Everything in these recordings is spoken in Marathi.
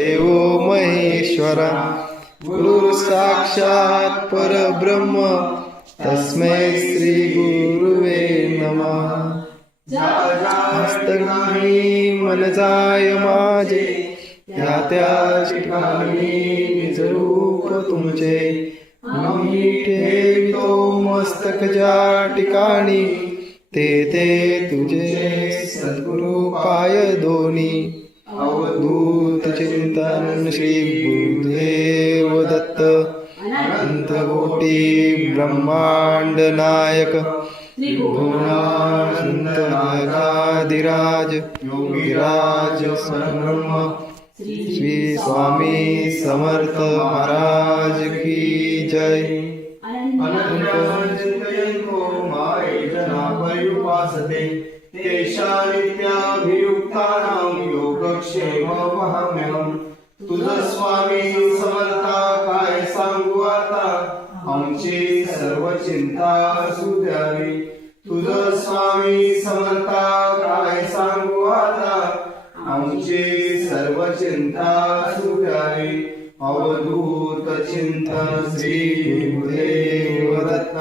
देवो महेश्वरा गुरु साक्षात परब्रह्म तस्मै श्री गुरुवे नमः. हस्तघामी मन जाय माझे त्या त्याच ठिकाणी निज रूप तुमचे. आम्ही ठेवितो मस्तक ज्या ठिकाणी ते तुझे सद्गुरु पाय दोन्ही. अवधूत चिंतन श्री गुरुदेव दत्त अनंत कोटी ब्रह्मांड नायक संत जगाधिराज योगीराज परब्रह्म श्री स्वामी समर्थ महाराज की जय. तेषा नित्याभियुक्तानां योगक्षेम वहाम्यहम्. तुझं स्वामी समर्था काय सांगू आता, आमची सर्व चिंता असू द्यावी. तुझं स्वामी समर्था काय सांगू आता, आमची सर्व चिंता असू द्यावी. अवधूत चिंतन श्री गुरुदेव दत्त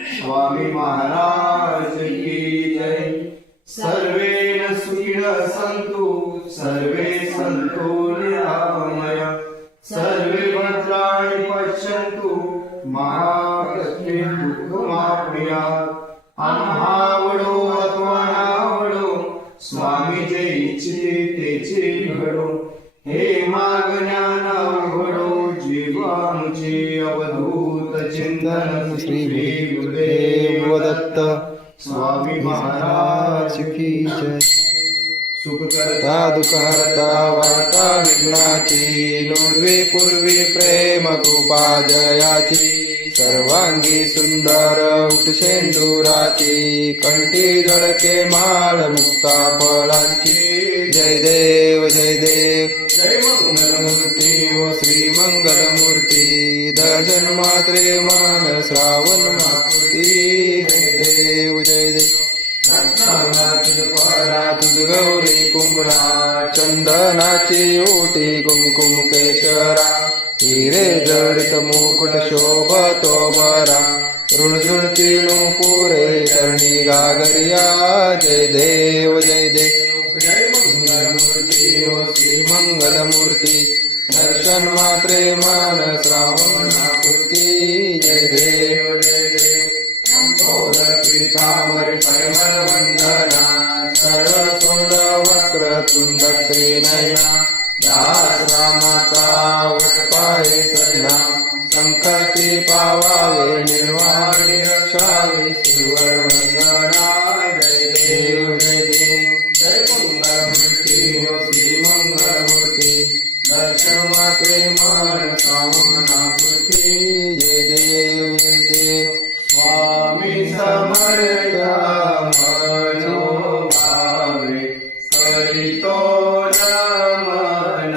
स्वामी महाराज की जय. सर्वे सुखिनः सन्तु सर्वे सन्तु निरामया. सर्वे भद्राणि पश्यन्तु मा कश्चित् दुःखमाप्नुयात्. आम्हावडो अथवा नावडो स्वामी जे इच्छिते तेचे घडो. हे मागण्या घडो जीवांचे अवधूत चिंतन श्री गुरुदेव दत्त स्वामी महाराज की जय. सुखकर्ता दुःखहर्ता वार्ता विघ्नाची नोर्वे पूर्वी प्रेम कृपा जयाची. सर्वांगी सुंदर उठशेंदुराची कंठी झळके माळ मुक्ता फळांची. जय देव जय देव जय मंगलमूर्ती व श्री मंगलमूर्ती. दर्शन मात्रे मान श्रावण माती. जय देव जय देव तुझ गौरी कुंभरा चंदनाची ओटी कुमकुम केशरा. हिरे जडित मुकुट शोभतो बरा ऋणझुणती नुपुरे धरणी गागरिया. जय देव जय देव जय मंगलमूर्ती व श्री मंगलमूर्ती. दर्शन मात्रे मान श्रावण माती. जय देव जय देव पीतांबरी परिमल वंदना. सरळ सोंड वक्र तुंड त्रिनयना. दास रामाचा वटपाये सजना. संकटी पावावे निर्वाणी रक्षावे श्रीवर वंदना. जय देव जय देव जय मंगलमूर्ती व श्री मंगलमूर्ती. दर्शन मात्रे मान श्रावणापूर्ती. जय देव जय देव स्वामी समर्थ मनोभावे करितो नमन.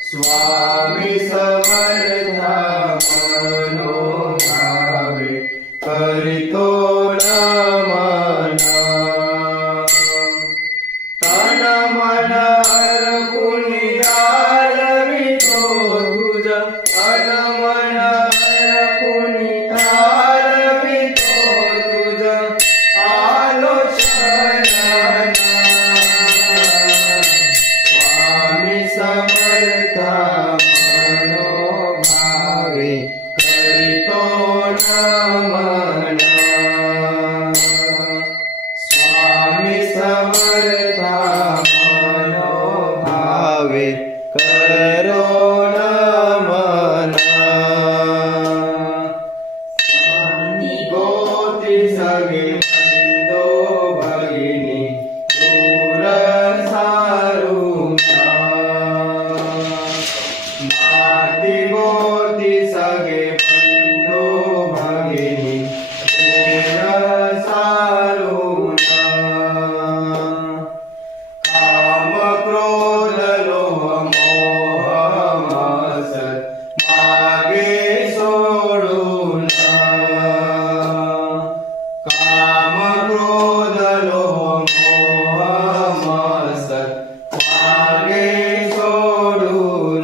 स्वामी समर्थ मनोभावे मागे सोडून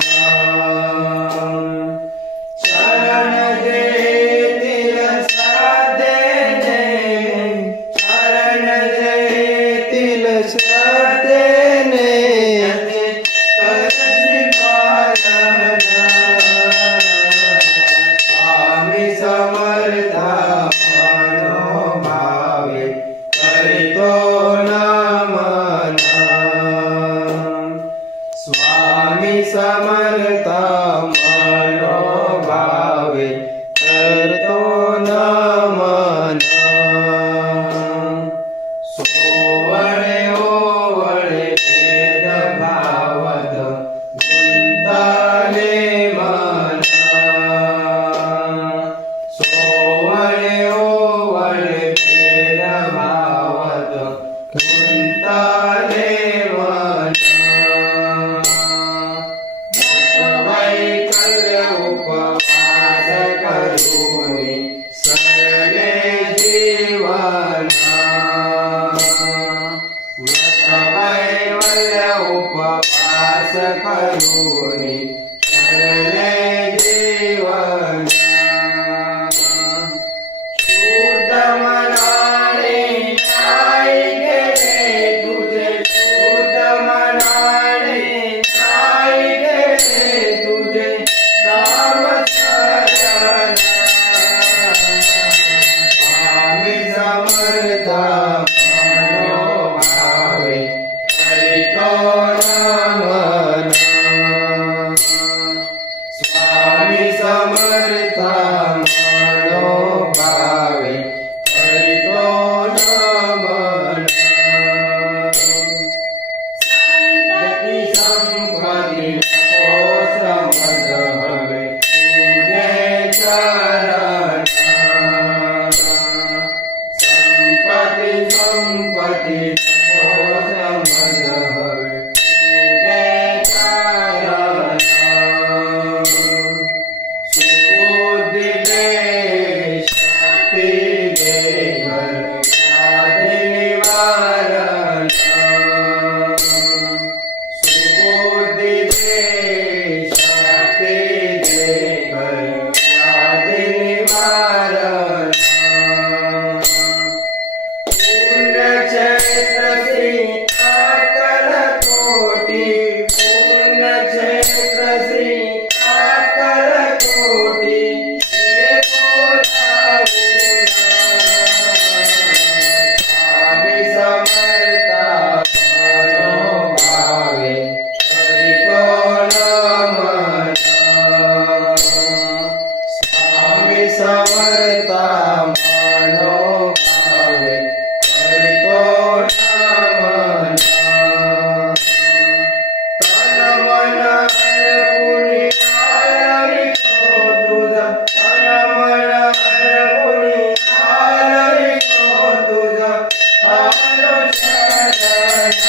शरण जेतील श्रद्धेने शरण जेतील श्रद्धेने करसी पालन स्वामी समर्था मनोभावे करितो नमन स्वामी समर्था मनोभावे करतो नमन सोवळे ओवळे भेद भावत गुंताले मन सोवळे ओवळे भेद भावत गुंताले मन वैकल्य उपवास करूनी सरले जीवन व्रतवैवल्य उपवास करूनी सरले जीवन शुद्ध मनाने नाही गेले तुझे शुद्ध मनाने नाही गेले तुझे नाम शरण स्वामी समर्था मनोभावे करितो नमन स्वामी समर्था मनोभावे करितो नमन संतती संपत्ती नको समज हवे तुझे चरण संपत्ती संपत्ती नको समज हवे तुझे चरण सुबुद्धी दे शक्ती दे व्याधी निवारण सुबुद्धी दे शक्ती दे व्याधी निवारण पुण्यक्षेत्र श्री अक्कलकोटी पुण्यक्षेत्र श्री अक्कलकोटी हे बोलावून स्वामी समर्था मनोभावे करितो नमन स्वामी समर्था